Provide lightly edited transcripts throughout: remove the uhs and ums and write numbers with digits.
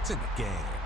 It's in the game.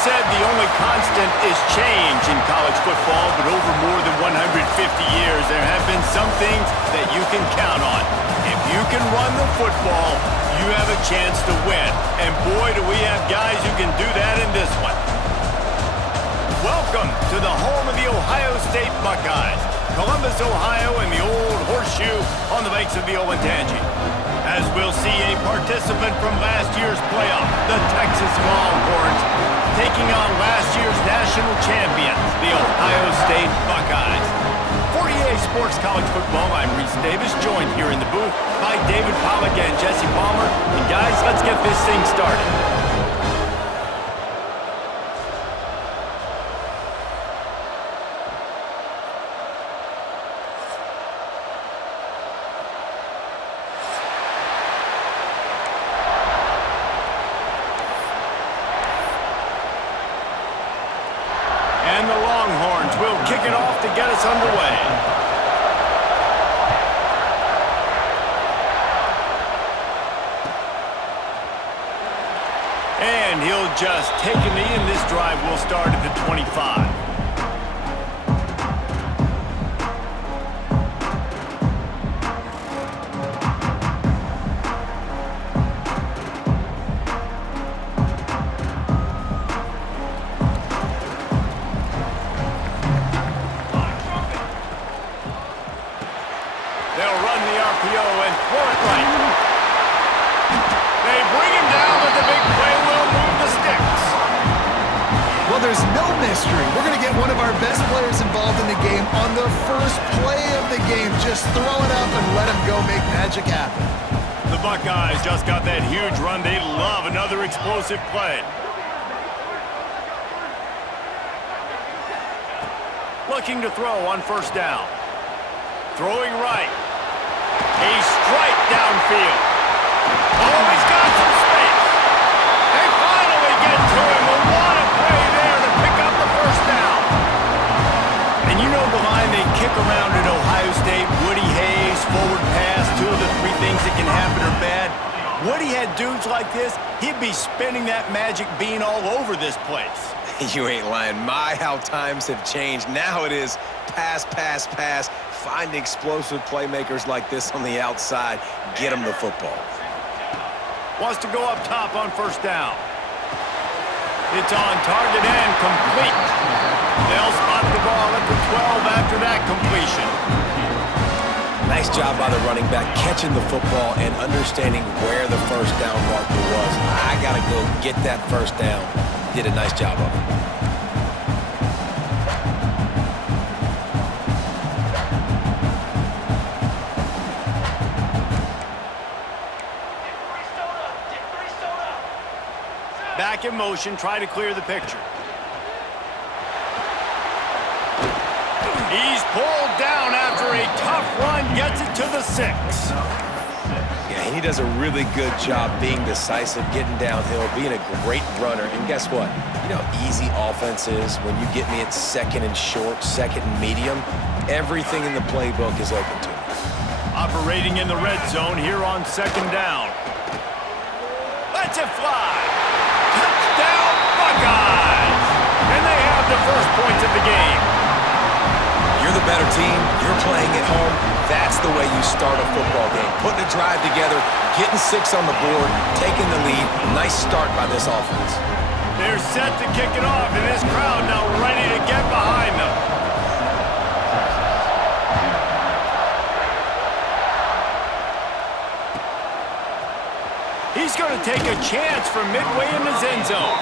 said the only constant is change in college football, but over more than 150 years, there have been some things that you can count on. If you can run the football, you have a chance to win. And boy, do we have guys who can do that in this one. Welcome to the home of the Ohio State Buckeyes, Columbus, Ohio, and the old horseshoe on the banks of the Olentangy. As we'll see a participant from last year's playoff, the Texas Longhorns, taking on last year's national champions, the Ohio State Buckeyes. For EA Sports College Football, I'm Reese Davis, joined here in the booth by David Pollack and Jesse Palmer. And guys, let's get this thing started. And the Longhorns will kick it off to get us underway. And he'll just take a knee, and this drive will start at the 25. They'll run the RPO and throw it right. They bring him down, but the big play will move the sticks. Well, there's no mystery. We're going to get one of our best players involved in the game on the first play of the game. Just throw it up and let him go make magic happen. The Buckeyes just got that huge run. They love another explosive play. Looking to throw on first down. Throwing right. A strike downfield. Oh, he's got some space. They finally get to him. Well, what a play there to pick up the first down. And you know the line they kick around at Ohio State, Woody Hayes, forward pass, two of the three things that can happen are bad. Woody had dudes like this, he'd be spinning that magic bean all over this place. You ain't lying. My, how times have changed. Now it is pass, pass, pass. Find explosive playmakers like this on the outside. Get them the football. Wants to go up top on first down. It's on target and complete. They'll spot the ball at the 12 after that completion. Nice job by the running back catching the football and understanding where the first down marker was. I got to go get that first down. Did a nice job of it. Back in motion, try to clear the picture. He's pulled down after a tough run, gets it to the 6. Yeah, he does a really good job being decisive, getting downhill, being a great runner. And guess what? You know how easy offense is when you get me at second and short, second and medium? Everything in the playbook is open to me. Operating in the red zone here on second down. Lets it fly. Touchdown, Buckeyes! And they have the first points of the game. You're the better team. You're playing at home. That's the way you start a football game. Putting a drive together, getting 6 on the board, taking the lead. Nice start by this offense. They're set to kick it off, and this crowd now ready to get behind them. He's going to take a chance from midway in his end zone.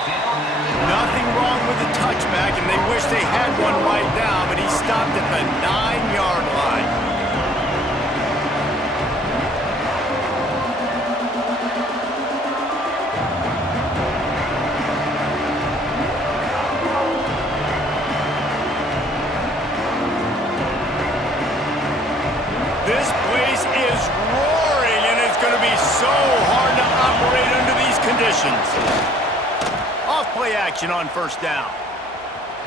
Nothing wrong with the touchback, and they wish they had one right now, but he stopped at the 9-yard line. This place is roaring, and it's going to be so hard to operate under these conditions. Off-play action on first down.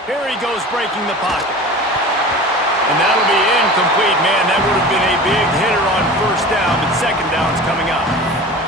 Here he goes breaking the pocket. And that'll be incomplete. Man, that would have been a big hitter on first down, but second down's coming up.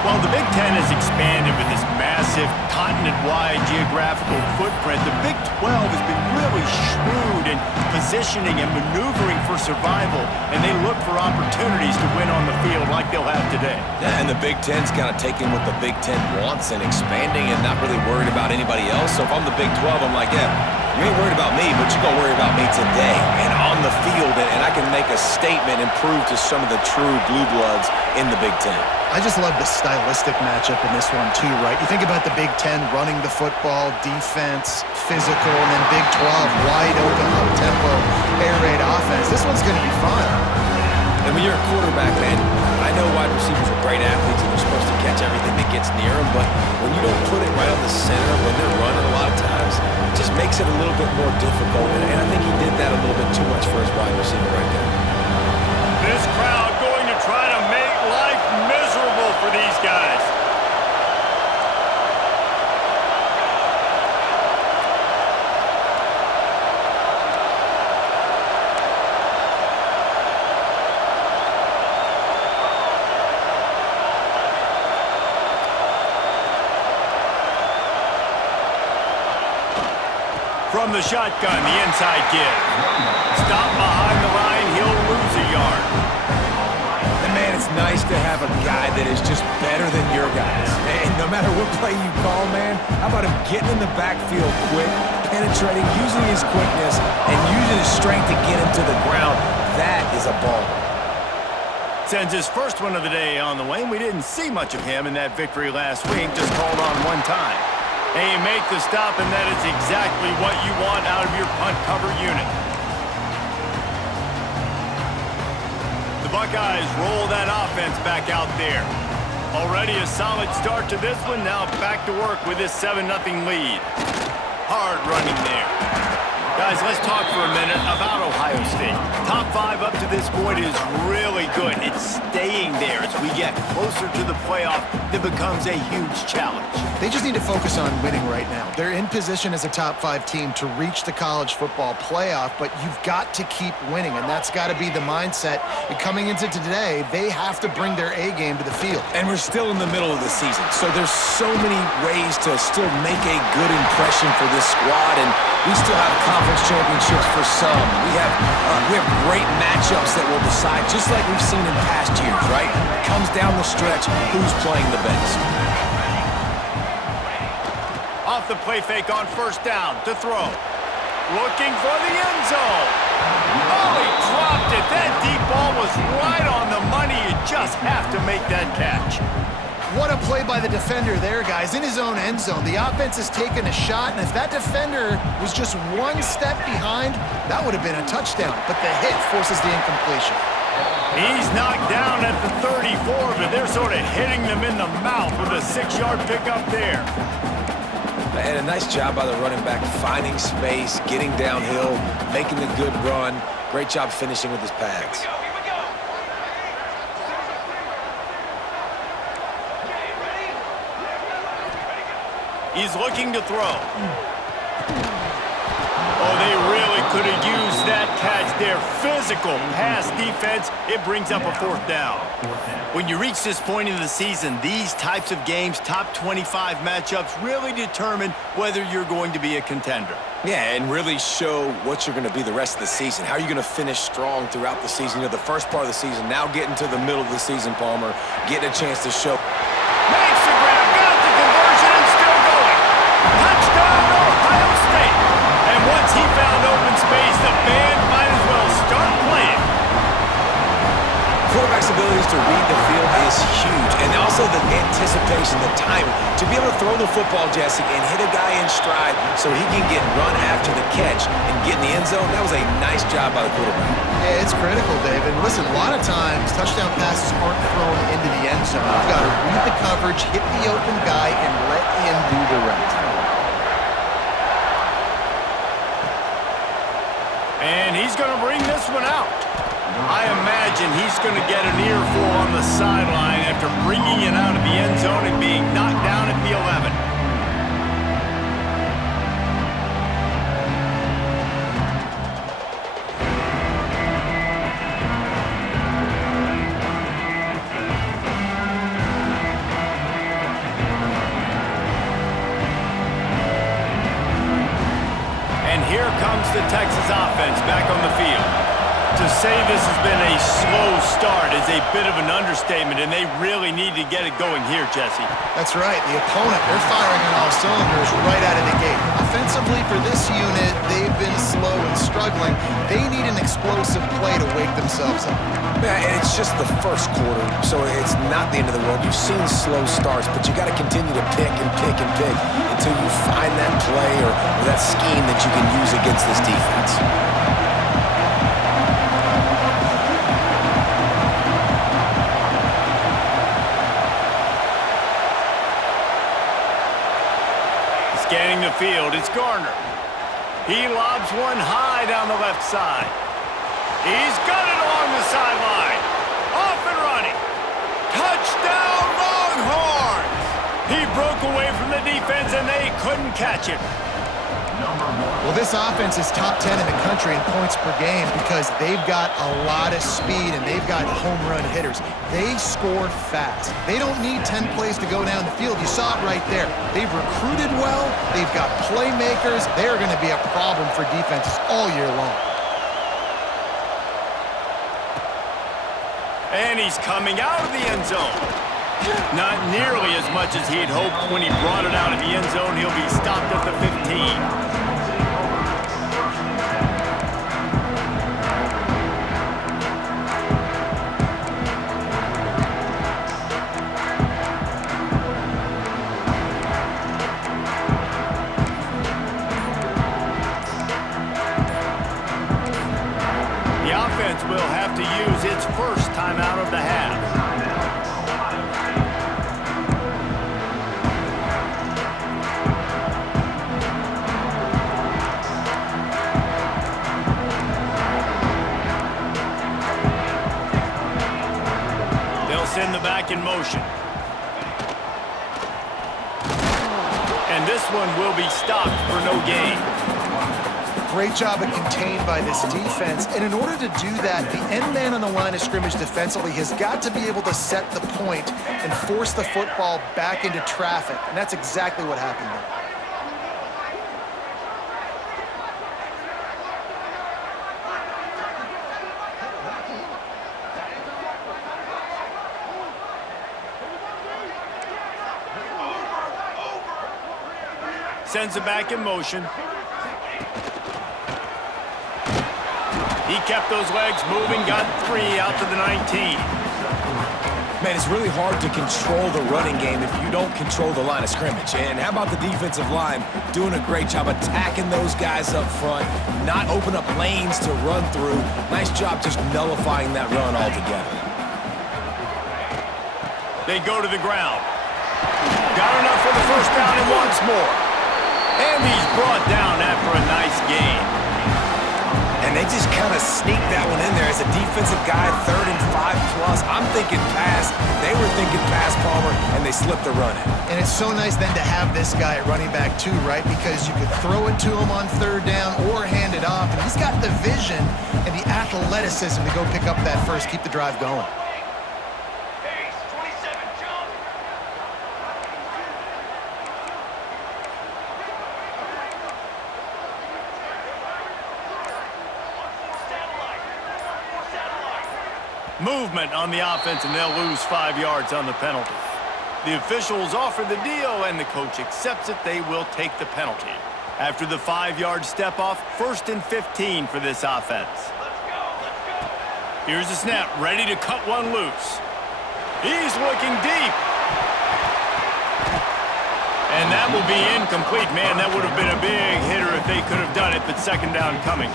Well, the Big Ten has expanded with this massive massive continent-wide geographical footprint, the Big 12 has been really shrewd in positioning and maneuvering for survival, and they look for opportunities to win on the field like they'll have today. Yeah, and the Big Ten's kind of taking what the Big Ten wants and expanding and not really worried about anybody else. So if I'm the Big 12, I'm like, yeah, you ain't worried about me, but you're going to worry about me today and on the field, and I can make a statement and prove to some of the true blue bloods in the Big Ten. I just love the stylistic matchup in this one too, right? You think about the Big Ten running the football, defense, physical, and then Big 12 wide open, up-tempo, air raid offense. This one's going to be fun. And when you're a quarterback, man, I know wide receivers are great athletes and they're supposed to catch everything that gets near them, but when you don't put it right on the center when they're running a lot of times, it just makes it a little bit more difficult. And I think he did that a little bit too much for his wide receiver right there. This crowd going to try to make life miserable for these guys. From the shotgun, the inside give. Stop behind the line, he'll lose a yard. And man, it's nice to have a guy that is just better than your guys. And no matter what play you call, man, how about him getting in the backfield quick, penetrating, using his quickness, and using his strength to get him to the ground. That is a ball. Sends his first one of the day on the way. We didn't see much of him in that victory last week, just called on one time. And you make the stop, and that is exactly what you want out of your punt cover unit. The Buckeyes roll that offense back out there. Already a solid start to this one. Now back to work with this 7-0 lead. Hard running there. Guys, let's talk for a minute about Ohio State. Top 5 up to this point is really good. It's staying there as we get closer to the playoff. That becomes a huge challenge. They just need to focus on winning right now. They're in position as a top 5 team to reach the college football playoff, but you've got to keep winning, and that's got to be the mindset. And coming into today, they have to bring their A game to the field. And we're still in the middle of the season, so there's so many ways to still make a good impression for this squad, and we still have conference championships for some. We have great matchups that will decide, just like we've seen in past years, right? Comes down the stretch, who's playing the best. Off the play fake on first down to throw. Looking for the end zone. Oh, he dropped it. That deep ball was right on the money. You just have to make that catch. What a play by the defender there, guys. In his own end zone, the offense has taken a shot, and if that defender was just one step behind, that would have been a touchdown. But the hit forces the incompletion. He's knocked down at the 34, but they're sort of hitting them in the mouth with a 6-yard pickup there. And a nice job by the running back, finding space, getting downhill, making the good run. Great job finishing with his pads. He's looking to throw. Oh, they really could have used that catch there. Physical pass defense. It brings up a 4th down. When you reach this point in the season, these types of games, top 25 matchups, really determine whether you're going to be a contender. Yeah, and really show what you're going to be the rest of the season. How are you going to finish strong throughout the season? You know, the first part of the season, now getting to the middle of the season, Palmer, getting a chance to show. Makes the grab, got the conversion, and still going. Touchdown, Ohio State. And once he found open space, the band might as well start playing. Quarterback's abilities to read the field is huge, and also the anticipation, the timing. To be able to throw the football, Jesse, and hit a guy in stride so he can get run after the catch and get in the end zone, that was a nice job by the quarterback. Yeah, it's critical, David. Listen, a lot of times, touchdown passes aren't thrown into the end zone. You've got to read the coverage, hit the open guy, and let him do the rest. And he's going to bring this one out. I imagine he's going to get an earful on the sideline after bringing it out of the end zone and being knocked down at the 11. the Texas offense back on the field. To say this has been a slow start is a bit of an understatement, and they really need to get it going here, Jesse. That's right. The opponent, they're firing on all cylinders right out of the gate. Offensively for this unit, they've been slow and struggling. They need an explosive play to wake themselves up. Yeah, and it's just the first quarter, so it's not the end of the world. You've seen slow starts, but you got to continue to pick and pick and pick until you find that play or that scheme that you can use against this defense. Scanning the field, it's Garner. He lobs one high down the left side. He's got it along the sideline. Off and running. Touchdown, Longhorns! He broke away from the defense, and they couldn't catch him. Well, this offense is top 10 in the country in points per game because they've got a lot of speed and they've got home run hitters. They score fast. They don't need 10 plays to go down the field. You saw it right there. They've recruited well. They've got playmakers. They're going to be a problem for defenses all year long. And he's coming out of the end zone. Not nearly as much as he'd hoped when he brought it out of the end zone. He'll be stopped at the 15. Will have to use its first timeout of the half. They'll send the back in motion. And this one will be stopped for no gain. Great job at contained by this defense. And in order to do that, the end man on the line of scrimmage defensively has got to be able to set the point and force the football back into traffic. And that's exactly what happened there. Sends it back in motion. He kept those legs moving, got 3 out to the 19. Man, it's really hard to control the running game if you don't control the line of scrimmage. And how about the defensive line doing a great job attacking those guys up front, not open up lanes to run through. Nice job just nullifying that run altogether. They go to the ground. Got enough for the first down and once more. And he's brought down after a nice gain. And they just kind of sneaked that one in there as a defensive guy, 3rd and 5 plus. I'm thinking pass. They were thinking pass, Palmer, and they slipped the run in. And it's so nice then to have this guy at running back too, right? Because you could throw it to him on 3rd down or hand it off. And he's got the vision and the athleticism to go pick up that first, keep the drive going. Movement on the offense, and they'll lose 5 yards on the penalty. The officials offer the deal, and the coach accepts it. They will take the penalty. After the 5-yard step-off, 1st and 15 for this offense. Here's the snap, ready to cut one loose. He's looking deep. And that will be incomplete. Man, that would have been a big hitter if they could have done it, but 2nd down coming.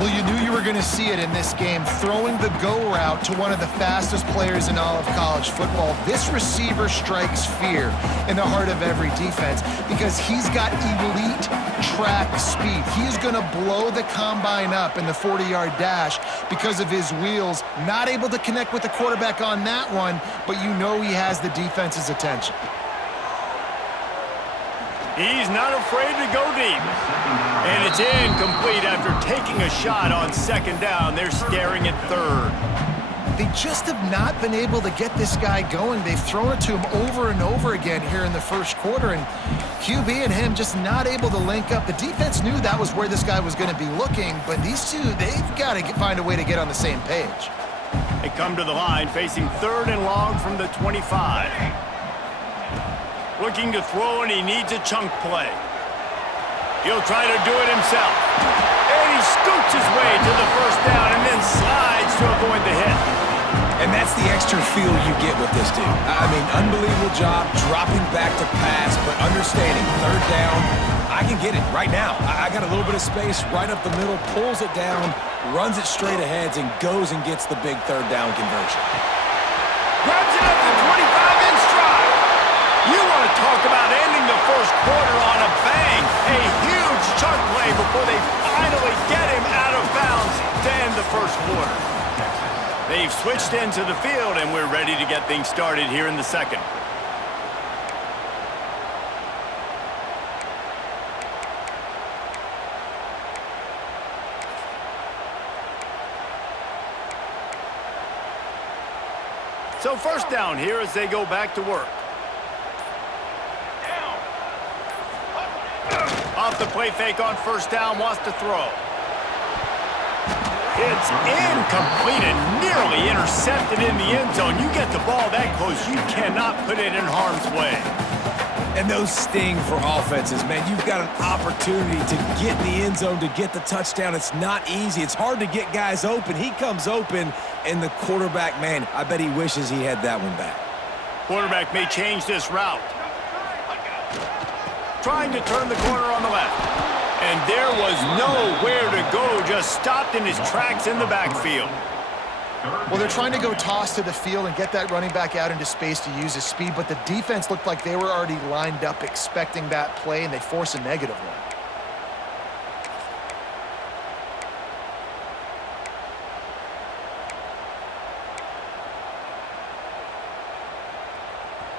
Well, you knew you were going to see it in this game, throwing the go route to one of the fastest players in all of college football. This receiver strikes fear in the heart of every defense because he's got elite track speed. He's going to blow the combine up in the 40-yard dash because of his wheels. Not able to connect with the quarterback on that one, but you know he has the defense's attention. He's not afraid to go deep. And it's incomplete after taking a shot on 2nd down. They're staring at 3rd. They just have not been able to get this guy going. They've thrown it to him over and over again here in the first quarter, and QB and him just not able to link up. The defense knew that was where this guy was going to be looking, but these two, they've got to find a way to get on the same page. They come to the line facing 3rd and long from the 25. Looking to throw, and he needs a chunk play. He'll try to do it himself. And he scoots his way to the first down and then slides to avoid the hit. And that's the extra feel you get with this dude. I mean, unbelievable job dropping back to pass, but understanding 3rd down, I can get it right now. I got a little bit of space right up the middle, pulls it down, runs it straight ahead, and goes and gets the big 3rd down conversion. Grabs it up to 25 in stride. You want to talk about ending the first quarter on a bang. A huge chunk play before they finally get him out of bounds to end the first quarter. They've switched into the field, and we're ready to get things started here in the second. So first down here as they go back to work. Off the play fake on first down, wants to throw. It's incomplete and nearly intercepted in the end zone. You get the ball that close, you cannot put it in harm's way. And those sting for offenses, man. You've got an opportunity to get in the end zone, to get the touchdown. It's not easy. It's hard to get guys open. He comes open, and the quarterback, man, I bet he wishes he had that one back. Quarterback may change this route. Trying to turn the corner on the left. And there was nowhere to go, just stopped in his tracks in the backfield. Well, they're trying to go toss to the field and get that running back out into space to use his speed, but the defense looked like they were already lined up expecting that play, and they force a negative one.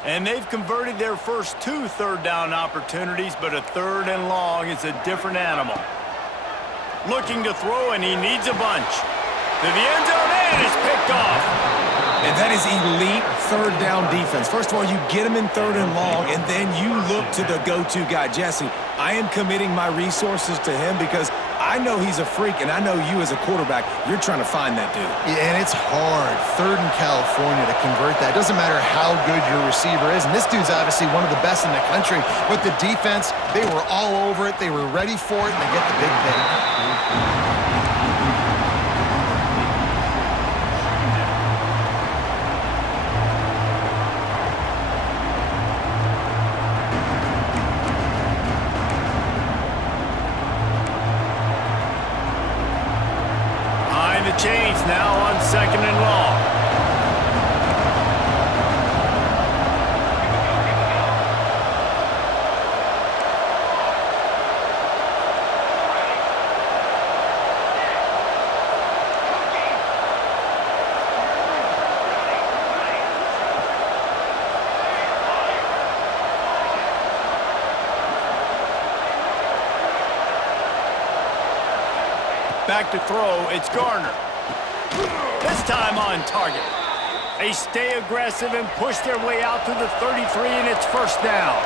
And they've converted their first 2 third down opportunities, but a 3rd and long is a different animal. Looking to throw, and he needs a bunch. To the end zone, and it's picked off. And that is elite 3rd down defense. First of all, you get him in 3rd and long, and then you look to the go-to guy, Jesse. I am committing my resources to him because I know he's a freak, and I know you as a quarterback, you're trying to find that dude. Yeah, and it's hard, 3rd in California, to convert that. It doesn't matter how good your receiver is, and this dude's obviously one of the best in the country, but the defense, they were all over it, they were ready for it, and they get the big pick. Chains now on 2nd and long. Back to throw, it's Garner. This time on target. They stay aggressive and push their way out to the 33, and it's first down.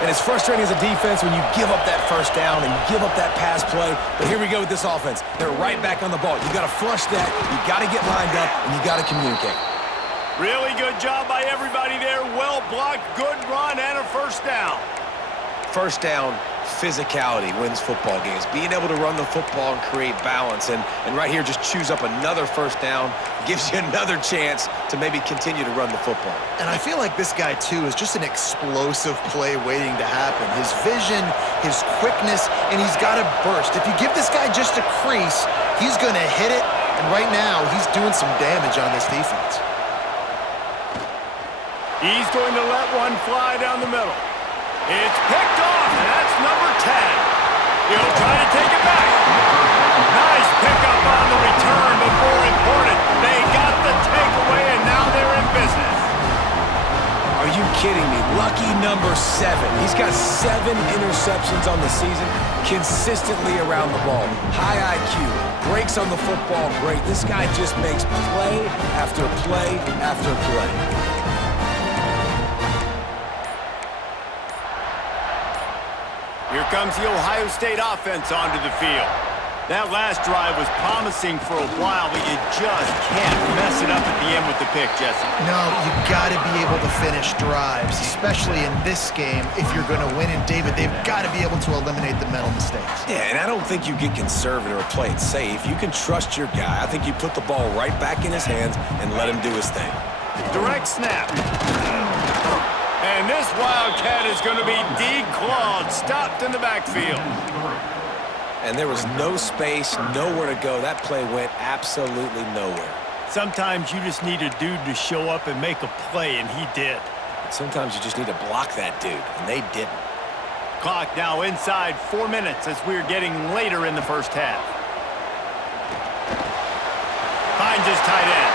And it's frustrating as a defense when you give up that first down and you give up that pass play. But here we go with this offense. They're right back on the ball. You got to flush that, you got to get lined up, and you got to communicate. Really good job by everybody there. Well blocked, good run, and a first down. First down, physicality wins football games. Being able to run the football and create balance. And right here, just choose up another first down. Gives you another chance to maybe continue to run the football. And I feel like this guy, too, is just an explosive play waiting to happen. His vision, his quickness, and he's got to burst. If you give this guy just a crease, he's going to hit it. And right now, he's doing some damage on this defense. He's going to let one fly down the middle. It's picked off, and that's number 10. He'll try to take it back. Nice pickup on the return, but more important, they got the takeaway, and now they're in business. Are you kidding me? Lucky number 7. He's got 7 interceptions on the season, consistently around the ball. High IQ, breaks on the football great. This guy just makes play after play after play. Here comes the Ohio State offense onto the field. That last drive was promising for a while, but you just can't mess it up at the end with the pick, Jesse. No, you got to be able to finish drives, especially in this game if you're going to win. And David, they've got to be able to eliminate the mental mistakes. Yeah, and I don't think you get conservative or play it safe. You can trust your guy. I think you put the ball right back in his hands and let him do his thing. Direct snap. And this Wildcat is going to be declawed, stopped in the backfield. And there was no space, nowhere to go. That play went absolutely nowhere. Sometimes you just need a dude to show up and make a play, and he did. Sometimes you just need to block that dude, and they didn't. Clock now inside 4 minutes as we're getting later in the first half. Finds his tight end.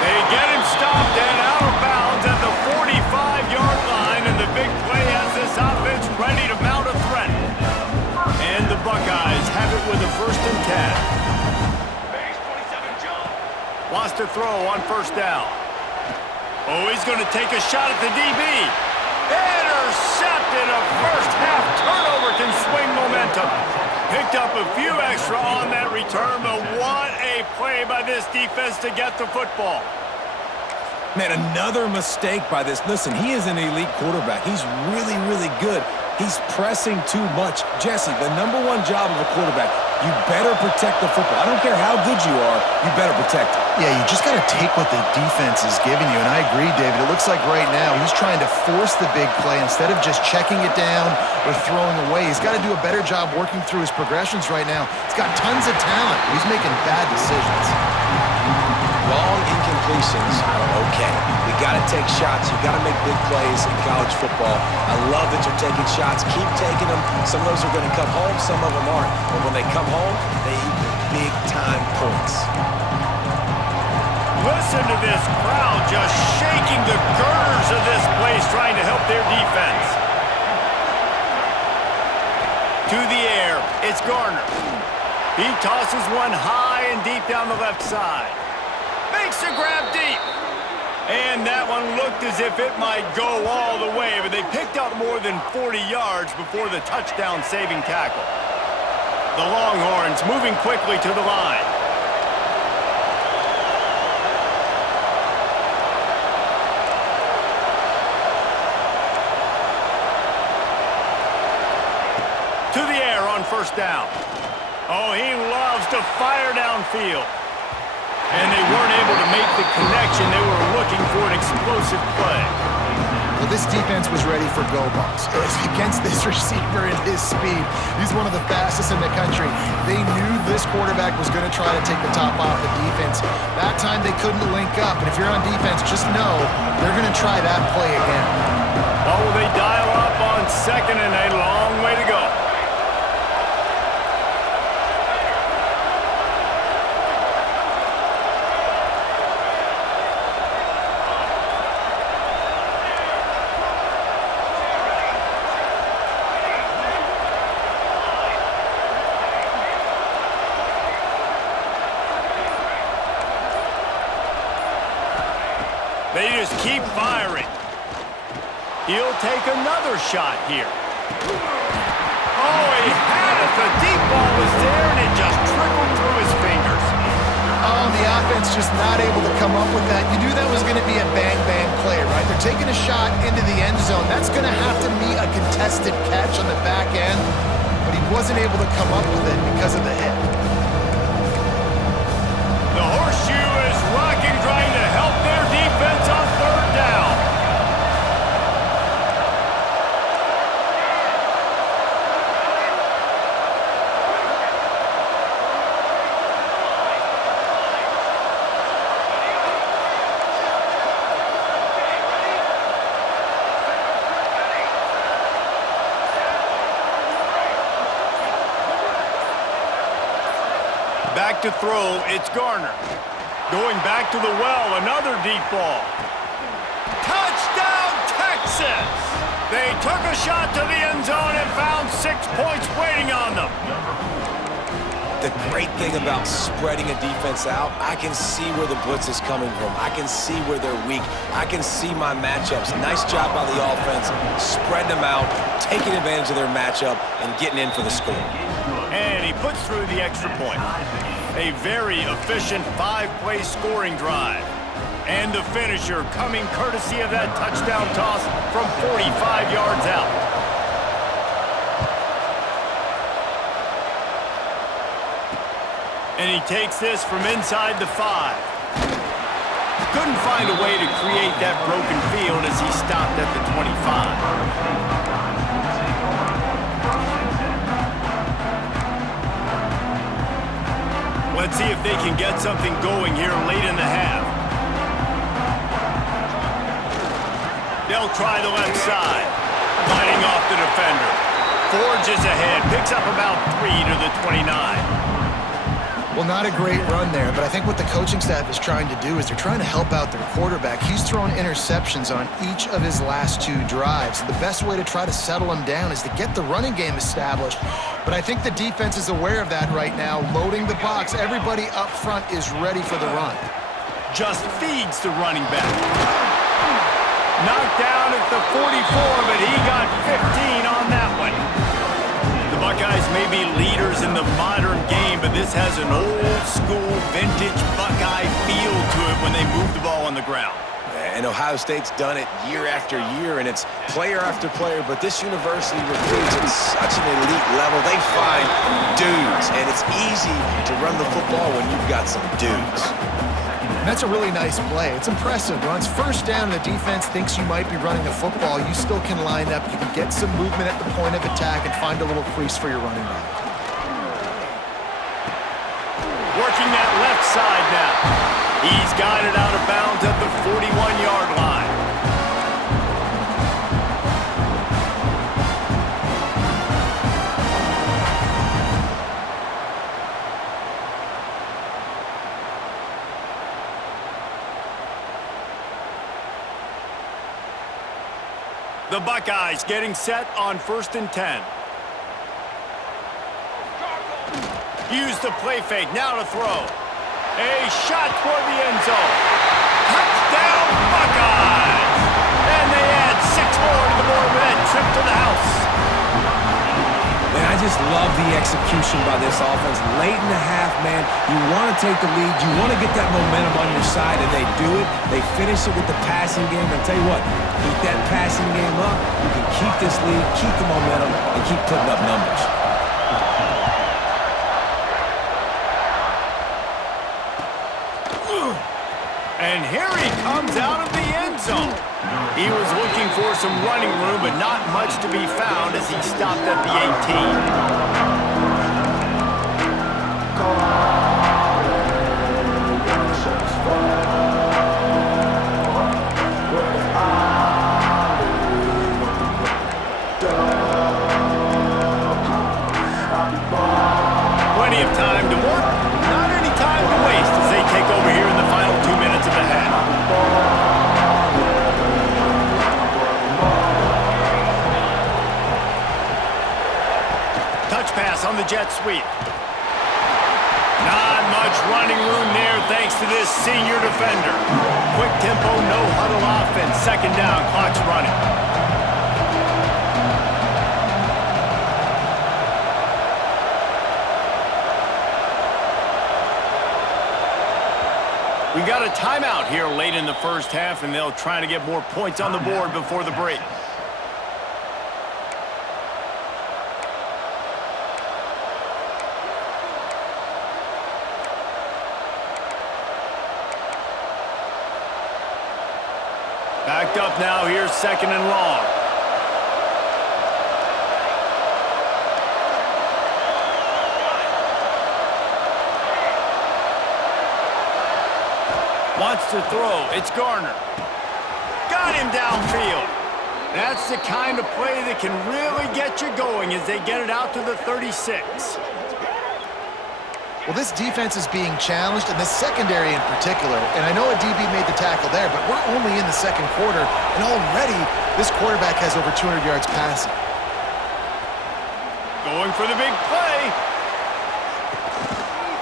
They get him stopped and out of bounds at the 45-yard line, and the big play has this offense ready to mount a threat. And the Buckeyes have it with a 1st and 10. Wants to throw on 1st down. Oh, he's going to take a shot at the DB. Intercepted. A first-half turnover can swing momentum. Picked up a few extra on that return, but what a play by this defense to get the football. Man, another mistake by this. Listen, he is an elite quarterback. He's really, really good. He's pressing too much. Jesse, the #1 job of a quarterback, you better protect the football. I don't care how good you are, you better protect it. Yeah, you just got to take what the defense is giving you. And I agree, David. It looks like right now he's trying to force the big play instead of just checking it down or throwing away. He's got to do a better job working through his progressions right now. He's got tons of talent. He's making bad decisions. Long incompletions are okay. We got to take shots. You got to make big plays in college football. I love that you're taking shots. Keep taking them. Some of those are going to come home. Some of them aren't. But when they come home, they equal big-time points. Listen to this crowd just shaking the girders of this place, trying to help their defense. To the air, it's Garner. He tosses one high and deep down the left side. Makes a grab deep. And that one looked as if it might go all the way, but they picked up more than 40 yards before the touchdown-saving tackle. The Longhorns moving quickly to the line. To the air on 1st down. Oh, he loves to fire downfield. And they weren't able to make the connection. They were looking for an explosive play. Well, this defense was ready for go balls. Against this receiver and his speed, he's one of the fastest in the country. They knew this quarterback was going to try to take the top off the defense. That time they couldn't link up. And if you're on defense, just know they're going to try that play again. Oh, will they dial up on 2nd and a long way to go? They just keep firing. He'll take another shot here. Oh, he had it. The deep ball was there, and it just trickled through his fingers. Oh, the offense just not able to come up with that. You knew that was going to be a bang-bang play, right? They're taking a shot into the end zone. That's going to have to be a contested catch on the back end, but he wasn't able to come up with it because of the hit. The horseshoe is rocking, trying to help their defense on 3rd down. Back to throw, it's Garner. Going back to the well, another deep ball. Touchdown, misses. They took a shot to the end zone and found 6 points waiting on them. The great thing about spreading a defense out, I can see where the blitz is coming from. I can see where they're weak. I can see my matchups. Nice job by the offense, spreading them out, taking advantage of their matchup, and getting in for the score. And he puts through the extra point. A very efficient 5-play scoring drive. And the finisher coming courtesy of that touchdown toss from 45 yards out. And he takes this from inside the 5. Couldn't find a way to create that broken field as he stopped at the 25. Let's see if they can get something going here late in the half. They'll try the left side. Fighting off the defender. Forges ahead. Picks up about 3 to the 29. Well, not a great run there, but I think what the coaching staff is trying to do is they're trying to help out their quarterback. He's thrown interceptions on each of his last 2 drives. The best way to try to settle him down is to get the running game established. But I think the defense is aware of that right now, loading the box. Everybody up front is ready for the run. Just feeds the running back. Knocked down at the 44, but he got 15 on that one. The Buckeyes may be leaders in the modern game, but this has an old-school, vintage Buckeye feel to it when they move the ball on the ground. And Ohio State's done it year after year, and it's player after player, but this university recruits at such an elite level. They find dudes, and it's easy to run the football when you've got some dudes. That's a really nice play. It's impressive. When it's first down and the defense thinks you might be running a football, you still can line up. You can get some movement at the point of attack and find a little crease for your running back. Working that left side now. He's got it out of bounds at the 41-yard line. The Buckeyes getting set on 1st and 10. Use the play fake, now to throw. A shot toward the end zone. Touchdown, Buckeyes! And they add 6 more to the board with that trip to the house. Man, I just love the execution by this offense. Late in the half, man, you want to take the lead. You want to get that momentum on your side, and they do it. They finish it with the passing game. And tell you what, keep that passing game up. You can keep this lead, keep the momentum, and keep putting up numbers. And here he comes out of the end zone. He was looking for some running room, but not much to be found as he stopped at the 18. Plenty of time to work, not any time to waste as they take over here in the final 2 minutes of the half. Touch pass on the jet sweep. Not much running room there thanks to this senior defender. Quick tempo, no huddle offense. 2nd down, clock's running. We got a timeout here late in the first half, and they'll try to get more points on the board before the break. Backed up now, here's 2nd and long. Wants to throw. It's Garner. Got him downfield. That's the kind of play that can really get you going as they get it out to the 36. Well, this defense is being challenged, and the secondary in particular. And I know a DB made the tackle there, but we're only in the second quarter, and already this quarterback has over 200 yards passing. Going for the big play.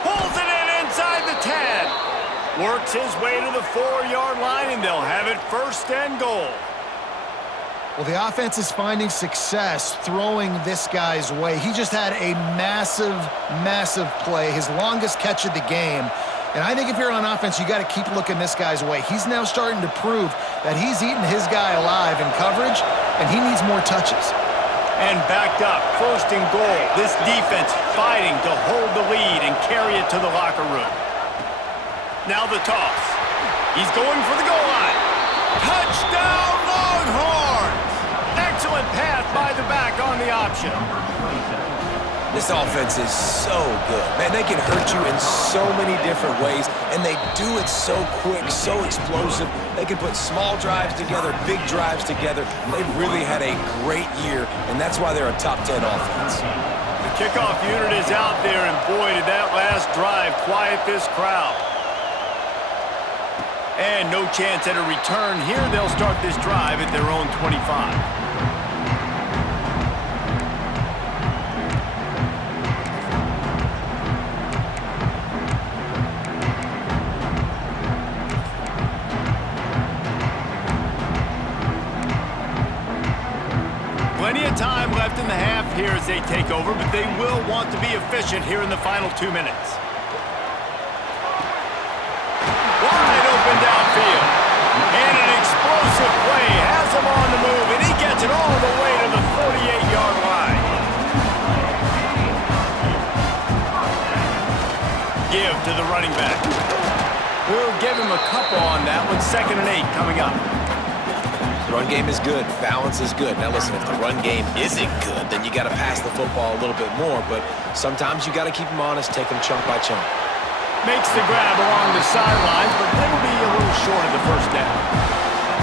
Pulls it in inside the 10. Works his way to the 4-yard line, and they'll have it first and goal. Well, the offense is finding success throwing this guy's way. He just had a massive, massive play, his longest catch of the game. And I think if you're on offense, you got to keep looking this guy's way. He's now starting to prove that he's eating his guy alive in coverage, and he needs more touches. And backed up, first and goal. This defense fighting to hold the lead and carry it to the locker room. Now the toss. He's going for the goal line. Touchdown, Longhorns! Excellent pass by the back on the option. This offense is so good. Man, they can hurt you in so many different ways, and they do it so quick, so explosive. They can put small drives together, big drives together. They've really had a great year, and that's why they're a top 10 offense. The kickoff unit is out there, and boy, did that last drive quiet this crowd. And no chance at a return here. They'll start this drive at their own 25. Plenty of time left in the half here as they take over, but they will want to be efficient here in the final 2 minutes. Wide open downfield. And an explosive play has him on the move, and he gets it all the way to the 48-yard line. Give to the running back. We'll give him a couple on that one. 2nd and 8 coming up. Run game is good. Balance is good. Now listen, if the run game isn't good, then you got to pass the football a little bit more. But sometimes you got to keep them honest, take them chunk by chunk. Makes the grab along the sidelines, but that'll be a little short of the first down.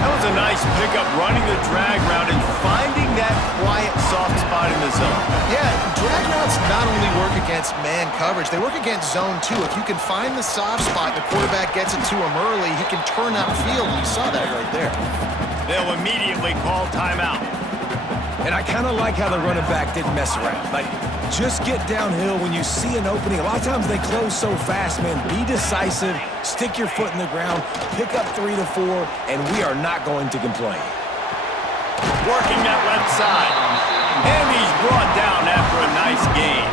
That was a nice pickup, running the drag route and finding that quiet, soft spot in the zone. Yeah, drag routes not only work against man coverage, they work against zone too. If you can find the soft spot, the quarterback gets it to him early, he can turn upfield, and you saw that right there. They'll immediately call timeout. And I kind of like how the running back didn't mess around. Like, just get downhill when you see an opening. A lot of times they close so fast, man. Be decisive, stick your foot in the ground, pick up 3 to 4, and we are not going to complain. Working that left side. And he's brought down after a nice gain.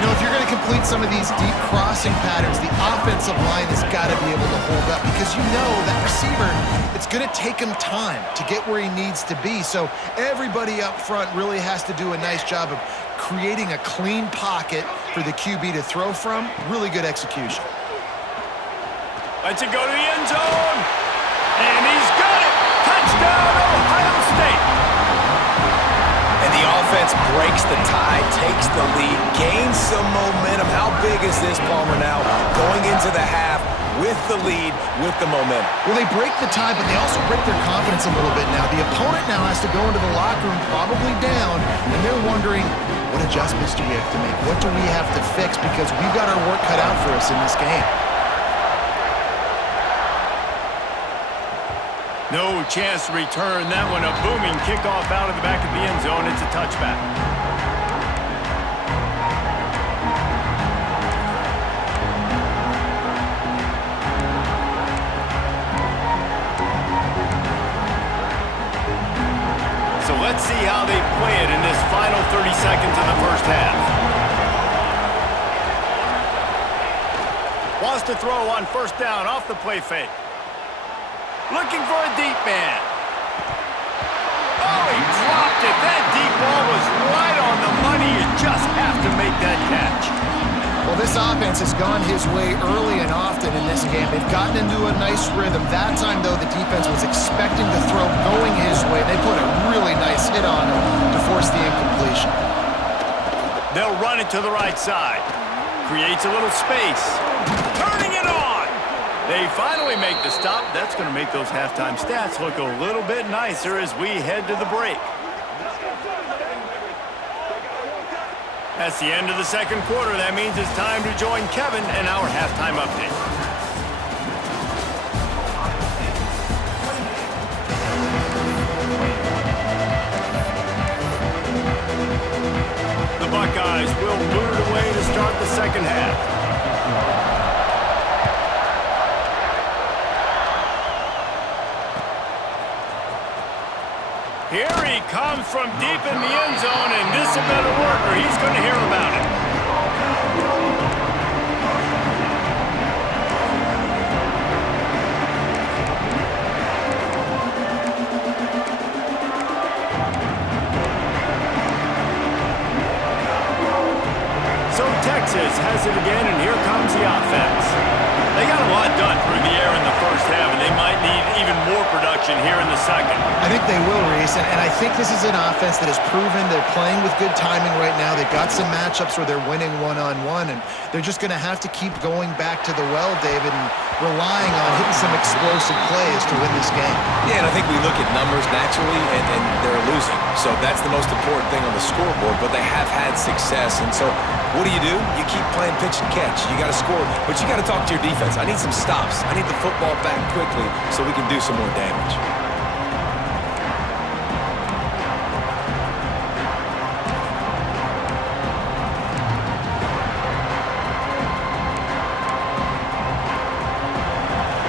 You know, if you're going to complete some of these deep crossing patterns, the offensive line has got to be able to hold up because you know that receiver, it's going to take him time to get where he needs to be. So everybody up front really has to do a nice job of creating a clean pocket for the QB to throw from. Really good execution. Lets it go to the end zone. And he's got it. Touchdown, Ohio State. And the offense breaks the tie, takes the lead, gains some momentum. How big is this, Palmer, now? Going into the half with the lead, with the momentum. Well, they break the tie, but they also break their confidence a little bit now. The opponent now has to go into the locker room probably down, and they're wondering, what adjustments do we have to make? What do we have to fix? Because we've got our work cut out for us in this game. No chance to return that one. A booming kickoff out of the back of the end zone. It's a touchback. So let's see how they play it in this final 30 seconds of the first half. Wants to throw on first down off the play fake. Looking for a deep man. Oh, he dropped it. That deep ball was right on the money. You just have to make that catch. Well, this offense has gone his way early and often in this game. They've gotten into a nice rhythm. That time, though, the defense was expecting the throw going his way. They put a really nice hit on him to force the incompletion. They'll run it to the right side. Creates a little space. Turning it on. They finally make the stop. That's going to make those halftime stats look a little bit nicer as we head to the break. That's the end of the second quarter. That means it's time to join Kevin and our halftime update. The Buckeyes will boot it away to start the second half. Here he comes from deep in the end zone, and this is a better worker. He's going to hear about it. So Texas has it again, and here comes the offense. They got a lot done through the air in the first half, and they might need even more production here in the second. I think they will, Reese, and I think this is an offense that has proven they're playing with good timing right now. They've got some matchups where they're winning one-on-one, and they're just going to have to keep going back to the well, David, and relying on hitting some explosive plays to win this game. Yeah, and I think we look at numbers naturally, and they're losing. So that's the most important thing on the scoreboard, but they have had success. And so what do? You keep playing pitch and catch. You got to score, but you got to talk to your defense. I need some stops. I need the football back quickly so we can do some more damage.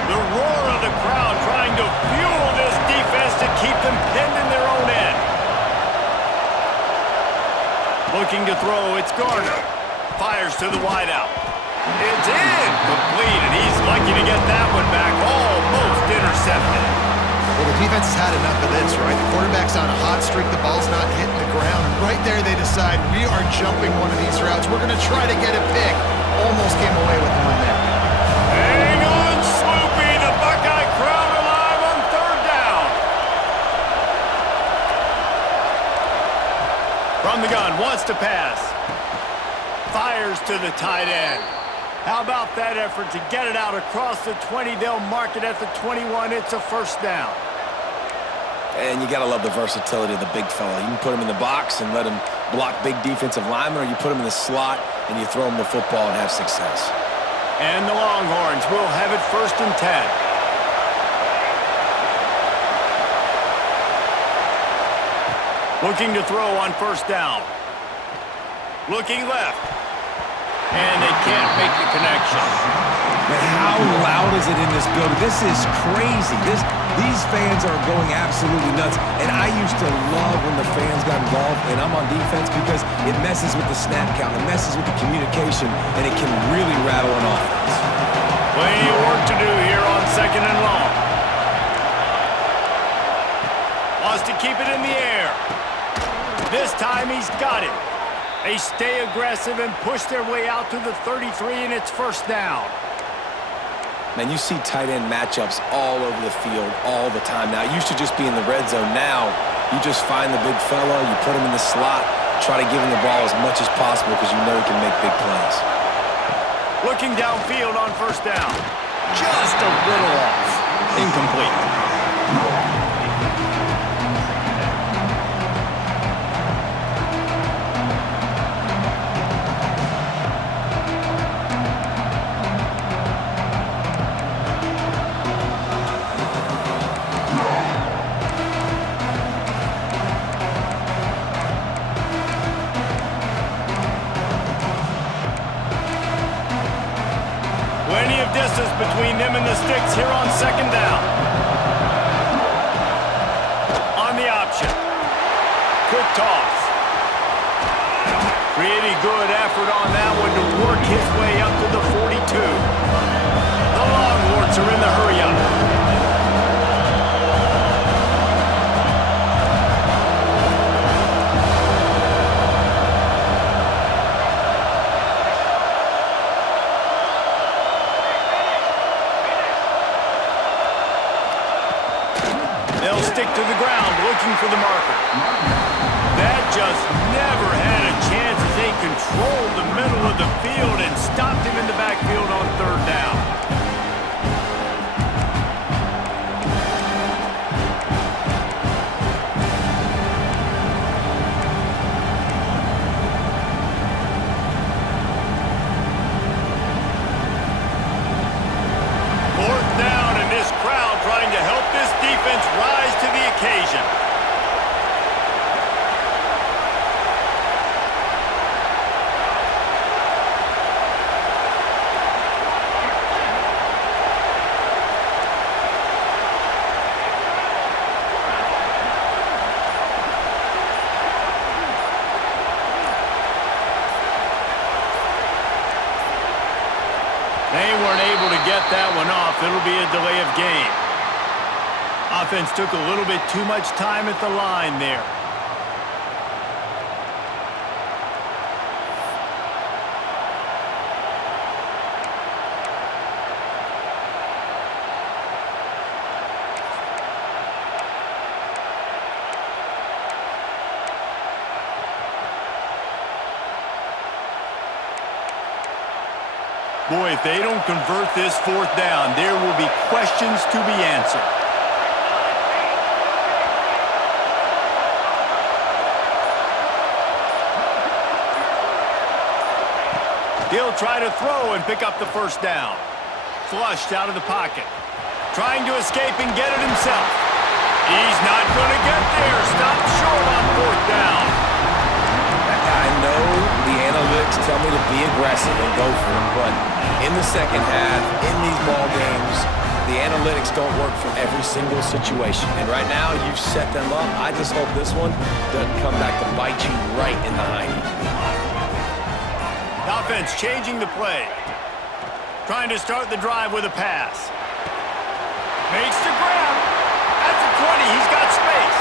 The roar of the crowd trying to fuel this defense to keep them pinned in their own end. Looking to throw, it's Garner. Fires to the wideout. It's in. Complete, and he's lucky to get that one back. Almost intercepted. Well, the defense has had enough of this, right? The quarterback's on a hot streak. The ball's not hitting the ground. And right there, they decide, we are jumping one of these routes. We're going to try to get a pick. Almost came away with one there. Hang on, Swoopy. The Buckeye crowd alive on third down. From the gun, wants to pass. Fires to the tight end. How about that effort to get it out across the 20? They'll mark it at the 21. It's a first down. And you got to love the versatility of the big fella. You can put him in the box and let him block big defensive linemen, or you put him in the slot and you throw him the football and have success. And the Longhorns will have it first and 10. Looking to throw on first down. Looking left. And they can't make the connection. Man, how loud is it in this building? This is crazy. These fans are going absolutely nuts. And I used to love when the fans got involved, and I'm on defense, because it messes with the snap count, it messes with the communication, and it can really rattle an offense. Plenty of work to do here on second and long. Wants to keep it in the air. This time he's got it. They stay aggressive and push their way out to the 33, and it's first down. Man, you see tight end matchups all over the field all the time now. It used to just be in the red zone. Now, you just find the big fella, you put him in the slot, try to give him the ball as much as possible because you know he can make big plays. Looking downfield on first down. Just a little off. Incomplete. Plenty of distance between them and the sticks here on second down. On the option. Quick toss. Pretty good effort on that one to work his way up to the 42. The Longhorns are in the hurry-up. They'll stick to the ground looking for the marker. That just never had a chance as they controlled the middle of the field and stopped him in the backfield on third down. get that one off. It'll be a delay of game. Offense took a little bit too much time at the line there. Boy, if they don't convert this fourth down, there will be questions to be answered. He'll try to throw and pick up the first down. Flushed out of the pocket. Trying to escape and get it himself. He's not going to get there. Stopped short on fourth down. I know the analytics tell me to be aggressive and go for it, but in the second half, in these ball games, the analytics don't work for every single situation. And right now, you've set them up. I just hope this one doesn't come back to bite you right in the hiney. Offense changing the play. Trying to start the drive with a pass. Makes the grab. At the 20, he's got space.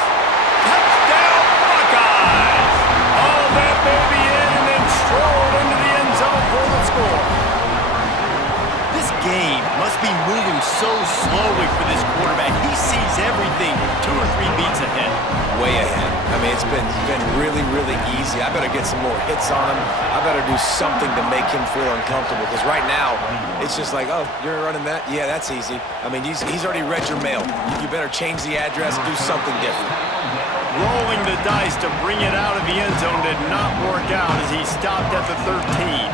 Touchdown, Buckeyes! All that baby in and then strolled into the end zone for the score. This game must be moving so slowly for this quarterback. He sees everything 2 or 3 beats ahead. Way ahead. I mean, it's been really, really easy. I better get some more hits on him. I better do something to make him feel uncomfortable, because right now, it's just like, oh, you're running that? Yeah, that's easy. I mean, he's already read your mail. You better change the address, do something different. Rolling the dice to bring it out of the end zone did not work out as he stopped at the 13.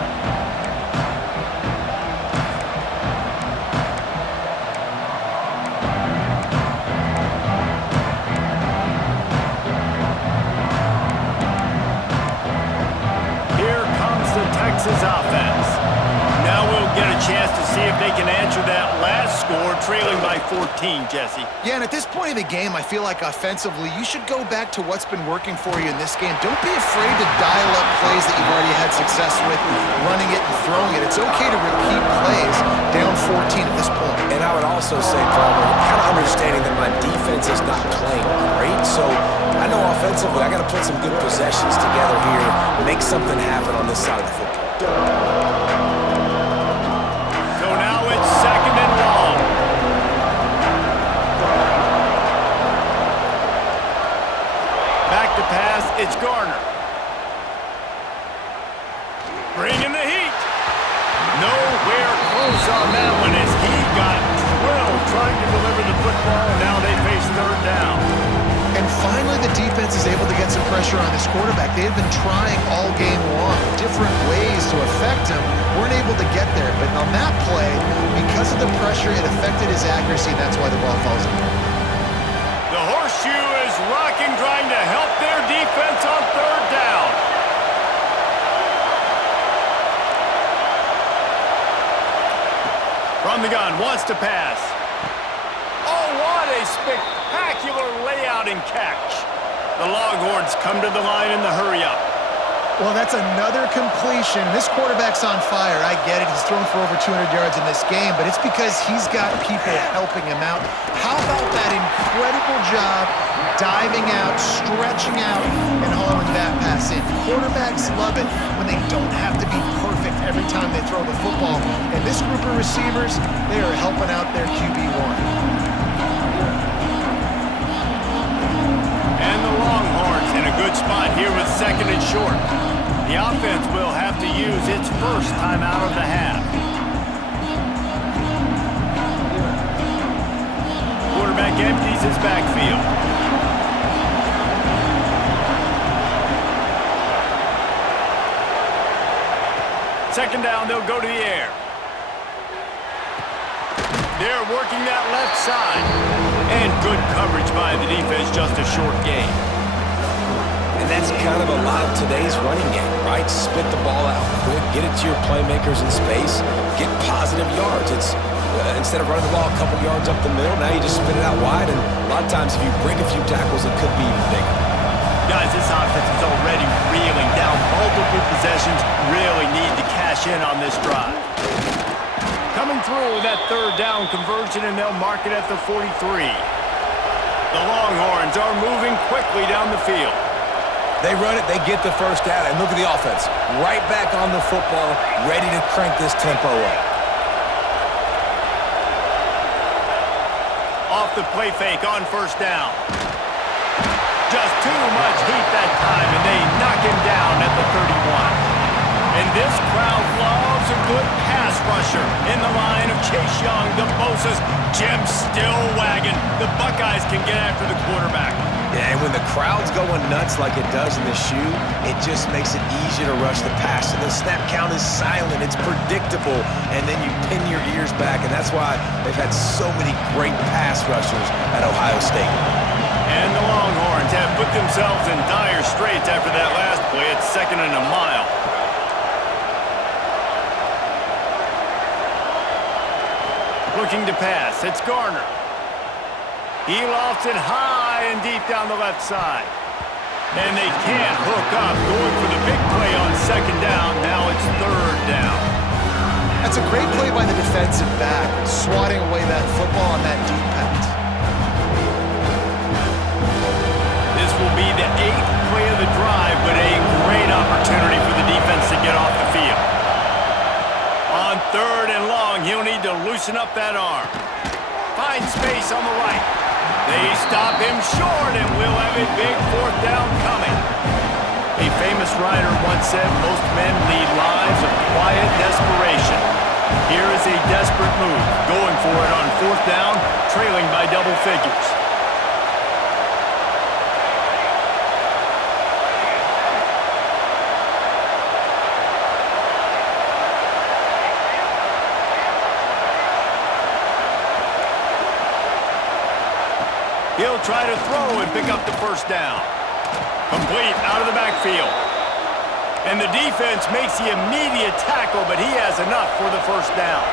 Texas offense. Now we'll get a chance to see if they can answer that last score, trailing by 14, Jesse. Yeah, and at this point of the game, I feel like offensively, you should go back to what's been working for you in this game. Don't be afraid to dial up plays that you've already had success with, running it and throwing it. It's okay to repeat plays down 14 at this point. And I would also say, Palmer, kind of understanding that my defense is not playing great, so I know offensively I got to put some good possessions together here, make something happen on this side of the football. So now it's 2nd and long. Back to pass, it's Garner. Bringing the heat. Nowhere close on that one as he got 12 trying to deliver the football, and now they face 3rd down. And finally, the defense is able to get some pressure on this quarterback. They had been trying all game long, different ways to affect him. Weren't able to get there. But on that play, because of the pressure, it affected his accuracy, and that's why the ball falls in. The horseshoe is rocking, trying to help their defense on 3rd down. From the gun, wants to pass. Oh, what a spectacular layout and catch. The Longhorns come to the line in the hurry-up. Well, that's another completion. This quarterback's on fire. I get it. He's thrown for over 200 yards in this game, but it's because he's got people helping him out. How about that incredible job diving out, stretching out, and hauling that pass in? Quarterbacks love it when they don't have to be perfect every time they throw the football. And this group of receivers, they are helping out their QB1. And the Longhorns in a good spot here with 2nd and short. The offense will have to use its first time out of the half. Quarterback empties his backfield. Second down, they'll go to the air. They're working that left side. And good coverage by the defense, just a short gain. And that's kind of a lot of today's running game, right? Spit the ball out quick, get it to your playmakers in space, get positive yards. It's instead of running the ball a couple yards up the middle, now you just spit it out wide, and a lot of times if you break a few tackles, it could be even bigger. Guys, this offense is already reeling down multiple possessions. Really need to cash in on this drive. Coming through that third down conversion, and they'll mark it at the 43. The Longhorns are moving quickly down the field. They run it, they get the first down, and look at the offense. Right back on the football, ready to crank this tempo up. Off the play fake on first down. Just too much heat that time, and they knock him down at the 31. And this crowd loves a good pass rusher in the line of Chase Young, the Bosa's Jim still wagging. The Buckeyes can get after the quarterback. Yeah, and when the crowd's going nuts like it does in the shoe, it just makes it easier to rush the pass. So the snap count is silent, it's predictable, and then you pin your ears back, and that's why they've had so many great pass rushers at Ohio State. And the Longhorns have put themselves in dire straits after that last play at 2nd and a mile. Looking to pass, it's Garner. He lofts it high and deep down the left side. And they can't hook up, going for the big play on 2nd down. Now it's 3rd down. That's a great play by the defensive back, swatting away that football on that deep pass. This will be the 8th play of the drive, but a great opportunity for the defense to get off the field. On 3rd and long, he'll need to loosen up that arm. Find space on the right. They stop him short, and we'll have a big 4th down coming. A famous writer once said most men lead lives of quiet desperation. Here is a desperate move, going for it on 4th down, trailing by double figures. He'll try to throw and pick up the first down. Complete out of the backfield. And the defense makes the immediate tackle, but he has enough for the first down.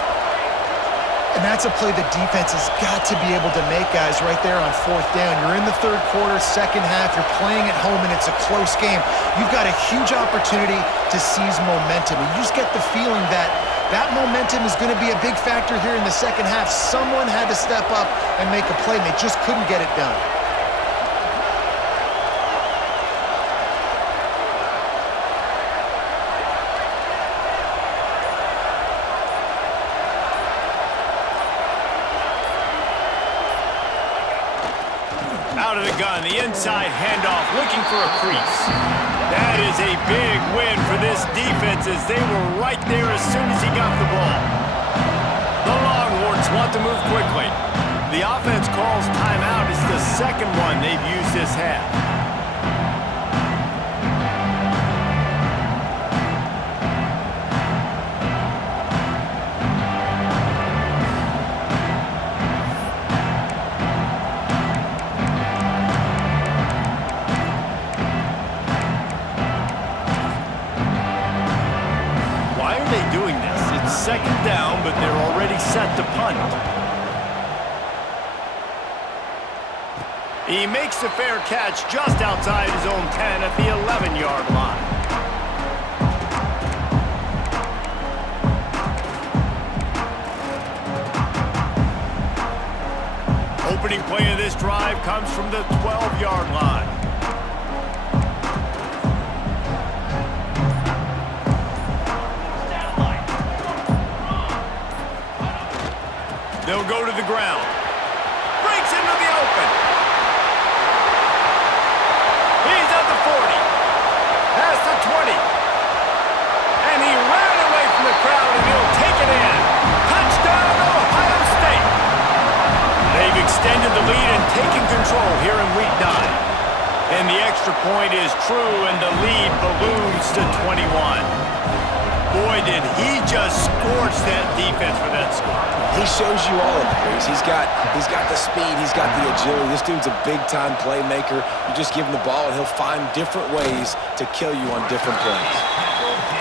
And that's a play the defense has got to be able to make, guys, right there on 4th down. You're in the 3rd quarter, 2nd half. You're playing at home, and it's a close game. You've got a huge opportunity to seize momentum. And you just get the feeling that that momentum is going to be a big factor here in the 2nd half. Someone had to step up and make a play, and they just couldn't get it done. Out of the gun, the inside handoff, looking for a crease. That is a big win for this defense, as they were right there as soon as he got the ball. The Longhorns want to move quickly. The offense calls timeout. It's the 2nd one they've used this half. Doing this. It's 2nd down, but they're already set to punt. He makes the fair catch just outside his own 10 at the 11-yard line. Opening play of this drive comes from the 12-yard line. They'll go to the ground. Breaks into the open. He's at the 40. Past the 20. And he ran away from the crowd, and he'll take it in. Touchdown, Ohio State. They've extended the lead and taken control here in Week 9. And the extra point is true, and the lead balloons to 21. Boy, did he just scorch that defense for that score. He shows you all of it. He's got the speed, he's got the agility. This dude's a big-time playmaker. You just give him the ball, and he'll find different ways to kill you on different plays.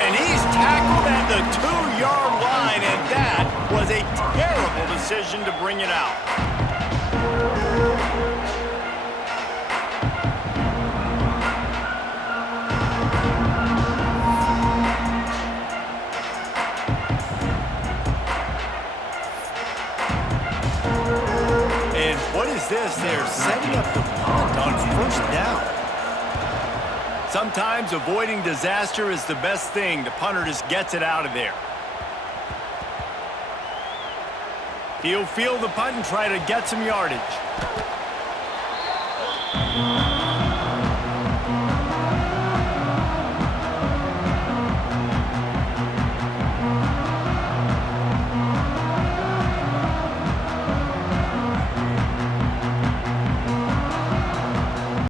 And he's tackled at the 2-yard line, and that was a terrible decision to bring it out. Sometimes avoiding disaster is the best thing. The punter just gets it out of there. He'll field the punt and try to get some yardage.